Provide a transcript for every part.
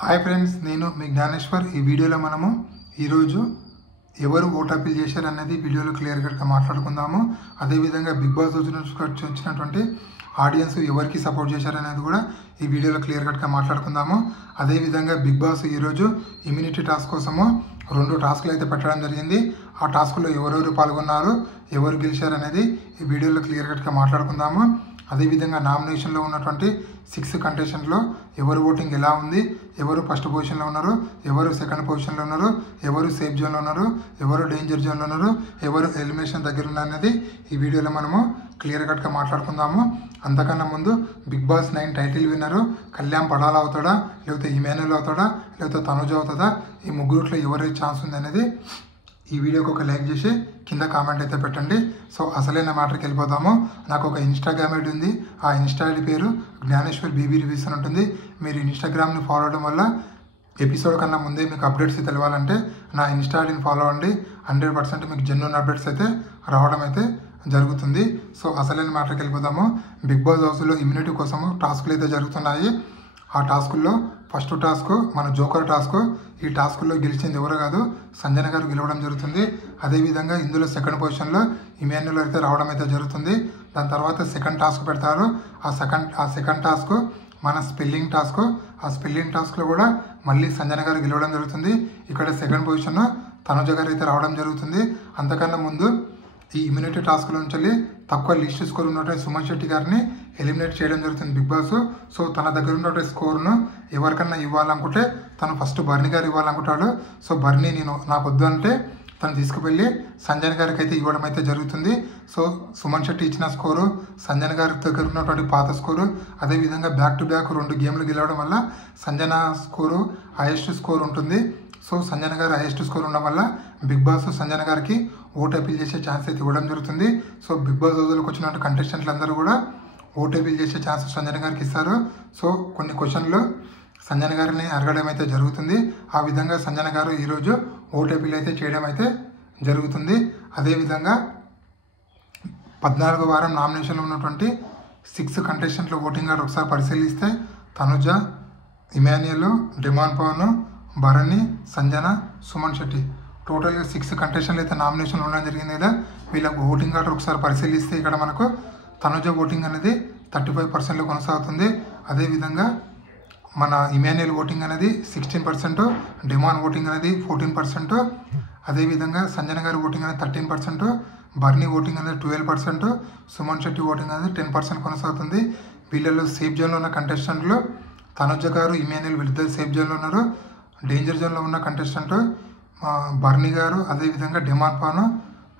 Hi friends, నేను మీ జ్ఞానేశ్వర్. ఈ వీడియోలో మనము ఈరోజు ఎవరు ఓట్ అప్పీల్ చేశారు అనేది వీడియోలో క్లియర్ కట్గా మాట్లాడుకుందాము. అదేవిధంగా బిగ్ బాస్ రోజు నుంచి వచ్చినటువంటి ఆడియన్స్ ఎవరికి సపోర్ట్ చేశారనేది కూడా ఈ వీడియోలో క్లియర్ కట్గా మాట్లాడుకుందాము. అదేవిధంగా బిగ్ బాస్ ఈరోజు ఇమ్యూనిటీ టాస్క్ కోసము 2 టాస్క్లు అయితే పెట్టడం జరిగింది. ఆ టాస్క్లో ఎవరెవరు పాల్గొన్నారు, ఎవరు గెలిచారు అనేది ఈ వీడియోలో క్లియర్ కట్గా మాట్లాడుకుందాము. అదేవిధంగా నామినేషన్లో ఉన్నటువంటి 6 కంటెస్టెంట్లో ఎవరు ఓటింగ్ ఎలా ఉంది, ఎవరు ఫస్ట్ పొజిషన్లో ఉన్నారు, ఎవరు సెకండ్ పొజిషన్లో ఉన్నారు, ఎవరు సేఫ్ జోన్లో ఉన్నారు, ఎవరు డేంజర్ జోన్లో ఉన్నారు, ఎవరు ఎలిమినేషన్ దగ్గర ఉన్నారు అనేది ఈ వీడియోలో మనము క్లియర్ కట్గా మాట్లాడుకుందాము. అంతకన్నా ముందు బిగ్ బాస్ 9 టైటిల్ విన్నరు కళ్యాణ్ పడాలా అవుతాడా, లేకపోతే ఇమాన్యుల్ అవుతాడా, లేకపోతే తనుజ అవుతుందా, ఈ ముగ్గురుట్లో ఎవరికి ఛాన్స్ ఉంది అనేది ఈ వీడియోకి ఒక లైక్ చేసి కింద కామెంట్ అయితే పెట్టండి. సో అసలైన మ్యాటర్కి వెళ్ళిపోతాము. నాకు ఒక ఇన్స్టాగ్రామ్ ఐడి ఉంది. ఆ ఇన్స్టా ఐడి పేరు జ్ఞానేశ్వర్ బీబీ రివ్యూస్ అని ఉంటుంది. మీరు ఇన్స్టాగ్రామ్ని ఫాలో అవడం వల్ల ఎపిసోడ్ కన్నా ముందే మీకు అప్డేట్స్ తెలియాలంటే నా ఇన్స్టా ఐడిని ఫాలో అవ్వండి. 100% మీకు జెన్యూన్ అప్డేట్స్ అయితే రావడం అయితే జరుగుతుంది. సో అసలైన మ్యాటర్కి వెళ్ళిపోతాము. బిగ్ బాస్ హౌస్లో ఇమ్యూనిటీ కోసము టాస్క్లు అయితే జరుగుతున్నాయి. ఆ టాస్కుల్లో ఫస్ట్ టాస్క్ మన జోకర్ టాస్క్. ఈ టాస్కుల్లో గెలిచింది ఎవరు కాదు, సంజన గారు గెలవడం జరుగుతుంది. అదేవిధంగా ఇందులో సెకండ్ పొజిషన్లో ఇమాన్యుల్ అయితే రావడం అయితే జరుగుతుంది. దాని తర్వాత సెకండ్ టాస్క్ పెడతారు. ఆ సెకండ్ టాస్క్ మన స్పెల్లింగ్ టాస్క్. ఆ స్పెల్లింగ్ టాస్క్లో కూడా మళ్ళీ సంజన గారు గెలవడం జరుగుతుంది. ఇక్కడ సెకండ్ పొజిషన్ తనుజ గారు అయితే రావడం జరుగుతుంది. అంతకన్నా ముందు ఈ ఇమ్యూనిటీ టాస్క్లో నుంచి తక్కువ లిస్ట్ స్కోర్ ఉన్నటువంటి సుమన్ శెట్టి గారిని ఎలిమినేట్ చేయడం జరుగుతుంది బిగ్ బాస్. సో తన దగ్గర ఉన్నటువంటి స్కోర్ను ఎవరికన్నా ఇవ్వాలనుకుంటే తను ఫస్ట్ బర్నీ గారు ఇవ్వాలనుకుంటాడు. సో బర్నీ నాకు వద్దు అంటే తను తీసుకువెళ్ళి సంజయ్ గారికి అయితే ఇవ్వడం అయితే జరుగుతుంది. సో సుమన్ శెట్టి ఇచ్చిన స్కోరు, సంజయ్ గారి దగ్గర ఉన్నటువంటి పాత స్కోరు, అదేవిధంగా బ్యాక్ టు బ్యాక్ 2 గేమ్లు గెలవడం వల్ల సంజన స్కోరు హైయెస్ట్ స్కోర్ ఉంటుంది. సో సంజన గారు హైయెస్ట్ స్కోర్ ఉండడం వల్ల బిగ్ బాస్ సంజన గారికి ఓట్ అప్పీల్ చేసే ఛాన్స్ అయితే ఇవ్వడం జరుగుతుంది. సో బిగ్ బాస్ రోజులకు వచ్చినటువంటి కంటెస్టెంట్లు అందరూ కూడా ఓట్ అప్పీల్ చేసే ఛాన్స్ సంజన గారికి ఇస్తారు. సో కొన్ని క్వశ్చన్లు సంజన గారిని అడగడం అయితే జరుగుతుంది. ఆ విధంగా సంజన గారు ఈరోజు ఓట్ అప్పీల్ అయితే చేయడం అయితే జరుగుతుంది. అదేవిధంగా 14వ వారం నామినేషన్లో ఉన్నటువంటి 6 కంటెస్టెంట్ల ఓటింగ్ కార్డు ఒకసారి పరిశీలిస్తే తనుజ, ఇమాన్యుల్, డిమాండ్ పవన్, భరణి, సంజన, సుమన్ శెట్టి టోటల్గా 6 కంటెస్టెంట్లు అయితే నామినేషన్లు ఉండడం జరిగింది కదా. వీళ్ళకు ఓటింగ్ కార్డు ఒకసారి పరిశీలిస్తే ఇక్కడ మనకు తనుజ ఓటింగ్ అనేది 35%లో కొనసాగుతుంది. అదేవిధంగా మన ఇమాన్యుల్ ఓటింగ్ అనేది 16%, డిమాండ్ ఓటింగ్ అనేది 14%, అదేవిధంగా సంజన గారి ఓటింగ్ అనేది 13%, బర్నీ ఓటింగ్ అనేది 12%, సుమన్ శెట్టి ఓటింగ్ అనేది 10% కొనసాగుతుంది. వీళ్ళలో సేఫ్ జోన్లో ఉన్న కంటెస్టెంట్లు తనుజ గారు, ఇమాన్యుల్ వీళ్ళిద్దరు సేఫ్ జోన్లో ఉన్నారు. డేంజర్ జోన్లో ఉన్న కంటెస్టెంట్ బర్నీ గారు, అదేవిధంగా డిమాండ్ పాను,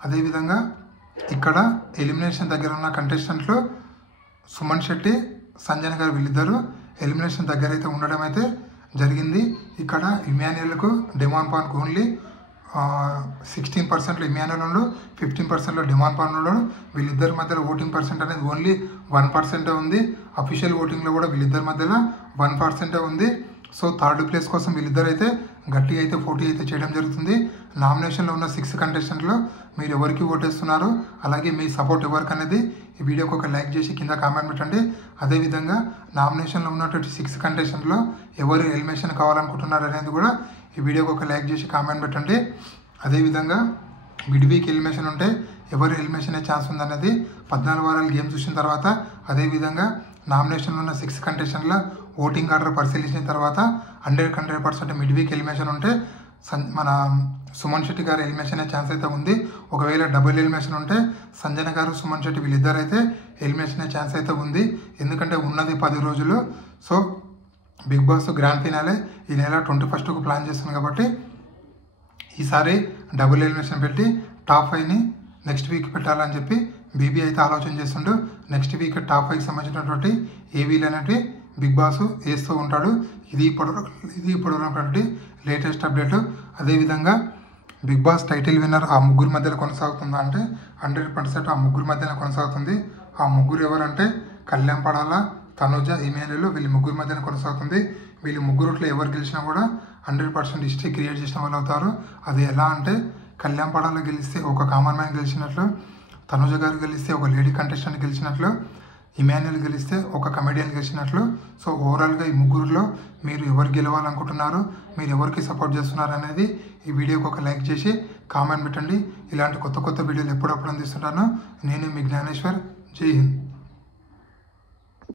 అదేవిధంగా ఇక్కడ ఎలిమినేషన్ దగ్గర ఉన్న కంటెస్టెంట్లు సుమన్ శెట్టి, సంజన గారు వీళ్ళిద్దరు ఎలిమినేషన్ దగ్గర అయితే ఉండడం అయితే జరిగింది. ఇక్కడ ఇమాన్యుల్కు, డిమాండ్ పాన్కు ఓన్లీ 16%లో ఇమాన్యుల్ ఉండు, 15%లో డిమాండ్ పాన్ ఉన్నాడు. వీళ్ళిద్దరి మధ్యలో ఓటింగ్ పర్సెంట్ అనేది ఓన్లీ 1% ఉంది. అఫీషియల్ ఓటింగ్లో కూడా వీళ్ళిద్దరి మధ్యలో 1% ఉంది. సో థర్డ్ ప్లేస్ కోసం వీళ్ళిద్దరు అయితే గట్టి అయితే పోటీ అయితే చేయడం జరుగుతుంది. నామినేషన్లో ఉన్న 6 కంటెస్టెంట్లో మీరు ఎవరికి ఓటేస్తున్నారు, అలాగే మీ సపోర్ట్ ఎవరికి అనేది ఈ వీడియోకి ఒక లైక్ చేసి కింద కామెంట్ పెట్టండి. అదేవిధంగా నామినేషన్లో ఉన్నటువంటి 6 కంటెస్టెంట్లో ఎవరు ఎలిమినేషన్ కావాలనుకుంటున్నారు అనేది కూడా ఈ వీడియోకి ఒక లైక్ చేసి కామెంట్ పెట్టండి. అదేవిధంగా మిడ్ వీక్ ఎలిమినేషన్ ఉంటే ఎవరు ఎలిమినేషన్ అయ్యే ఛాన్స్ ఉందనేది 14 వారాలు గేమ్ చూసిన తర్వాత, అదేవిధంగా నామినేషన్లో ఉన్న 6 కంటెస్టెంట్ల ఓటింగ్ ఆర్డర్ పరిశీలించిన తర్వాత 100% మిడ్ వీక్ ఎలిమినేషన్ ఉంటే మన సుమన్ శెట్టి గారు ఎలిమినేషన్ అయ్యే ఛాన్స్ అయితే ఉంది. ఒకవేళ డబుల్ ఎలిమినేషన్ ఉంటే సంజన గారు, సుమన్ శెట్టి వీళ్ళిద్దరు అయితే ఎలిమినేషన్ అయ్యే ఛాన్స్ అయితే ఉంది. ఎందుకంటే ఉన్నది 10 రోజులు. So Bigg Boss grand finale ఈ నెల 21కు ప్లాన్ చేస్తున్నాం కాబట్టి ఈసారి డబుల్ ఎలిమినేషన్ పెట్టి టాప్ 5ని నెక్స్ట్ వీక్ పెట్టాలని చెప్పి బీబీ అయితే ఆలోచన చేస్తుండు. నెక్స్ట్ వీక్ టాప్ 5కి సంబంధించినటువంటి ఏవీలు అనేవి బిగ్ బాస్ వేస్తూ ఉంటాడు. ఇది ఇప్పుడు లేటెస్ట్ అప్డేట్. అదేవిధంగా బిగ్ బాస్ టైటిల్ విన్నర్ ఆ ముగ్గురు మధ్యలో కొనసాగుతుందా అంటే 100% ఆ ముగ్గురు మధ్యలో కొనసాగుతుంది. ఆ ముగ్గురు ఎవరంటే కళ్యాణ్ పడాలా, తనుజ, ఇమాన్యుల్ వీళ్ళు ముగ్గురు మధ్యన కొనసాగుతుంది. వీళ్ళు ముగ్గురుట్లో ఎవరు గెలిచినా కూడా 100% హిస్టరీ క్రియేట్ చేసిన వాళ్ళు అవుతారు. అది ఎలా అంటే కళ్యాణ్ పడాలా గెలిస్తే ఒక కామన్ మ్యాన్ గెలిచినట్లు, తనుజ గారు గెలిస్తే ఒక లేడీ కంటెస్టెంట్ గెలిచినట్లు, ఇమాన్యుయల్ గెలిస్తే ఒక కమెడియన్ గెలిచినట్లు. సో ఓవరాల్గా ఈ ముగ్గురులో మీరు ఎవరు గెలవాలనుకుంటున్నారు, మీరు ఎవరికి సపోర్ట్ చేస్తున్నారు అనేది ఈ వీడియోకి ఒక లైక్ చేసి కామెంట్ పెట్టండి. ఇలాంటి కొత్త కొత్త వీడియోలు ఎప్పుడప్పుడు అందిస్తుంటాను. నేను మీ జ్ఞానేశ్వర్. జై హింద్.